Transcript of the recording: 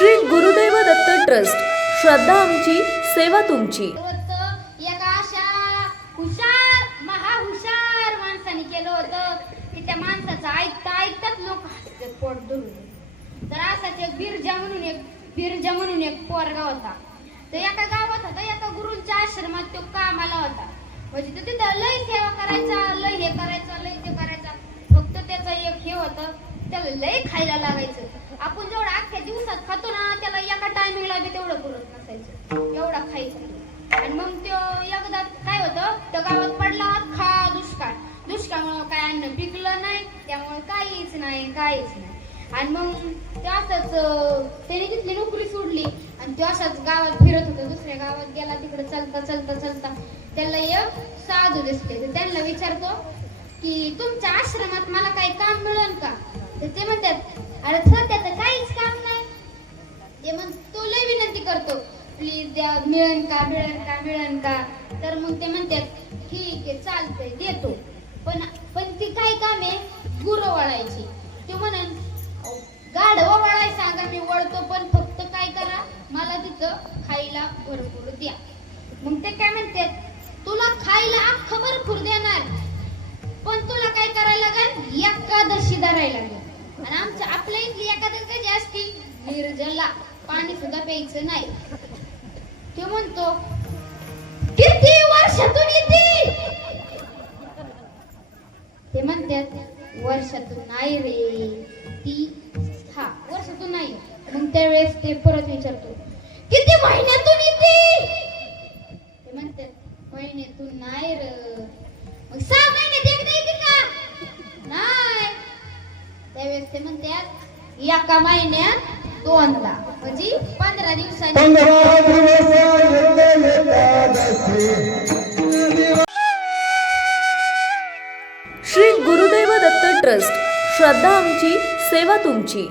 Shri Gurudev Datta trust, श्रद्धा आमची, सेवा तुमची. एका अशा हुशार महाहुशार माणसाने केलं होतं की त्या माणसाचं ऐकताच लोक हसतात पोट धरून. तर असाच एक बिरजा म्हणून एक पोरगा होता. तर एका गावात होता, एका गुरूंच्या आश्रमात तो कामाला होता. म्हणजे तो तिथं लय सेवा करायचा, लय हे करायचा, लय ते करायचा. फक्त त्याचा एक हे होतं, त्याला लय खायला लागायचं. आपण जेवढं अख्ख्या दिवसात खातो ना, त्याला एका टायमिंगला बी तेवढं पुरत नसायचं, एवढा खायचं. आणि मग तो एकदा काय होतं, त्या गावात पडला अख्खा दुष्काळ. दुष्काळामुळे काय अन्न पिकलं नाही, त्यामुळे काहीच नाही. आणि मग ते असंच त्याने तिथली नोकरी सोडली आणि तो असाच गावात फिरत होता. दुसऱ्या गावात गेला. तिकडे चलता त्याला एक साधू दिसले. तर त्यांना विचारतो की तुमच्या आश्रमात मला काही काम मिळेल का? तर ते म्हणतात, अरे सध्या तर काहीच काम नाही. ते मग तो लय विनंती करतो, प्लीज द्या, मिळेल का? तर मग ते म्हणतात, ठीक आहे चालतंय देतो. पण ती काय काम आहे? गुरं वळायची. ते म्हणन, गाढव वळाय सांगा, मी वळतो, पण फक्त काय करा, मला तिथं खायला भरपूर द्या. मग ते काय म्हणतात, तुला खायला अख्खं भरपूर देणार, पण तुला काय करायला लागेल? एकादशी धरायला लागेल. आणि आपल्या इथली एकादशी कशी असती? निर्जला, पाणी सुद्धा प्यायचं नाही. तो म्हणतो, किती वर्षातून येते? ते म्हणतात, वर्षातून नाही रे, वर्षातून नाही. मग त्यावेळेस ते परत विचारतो, किती महिन्यातून येते? ते म्हणतात, महिन्यातून नाही रे. मग 6 महिन्यात एकदा येते का? नाही. त्यावेळेस ते म्हणतात, एका महिन्यात 2दा, म्हणजे 15 दिवसांनी. श्री गुरुदेव दत्त ट्रस्ट, श्रद्धा आमची, सेवा तुमची.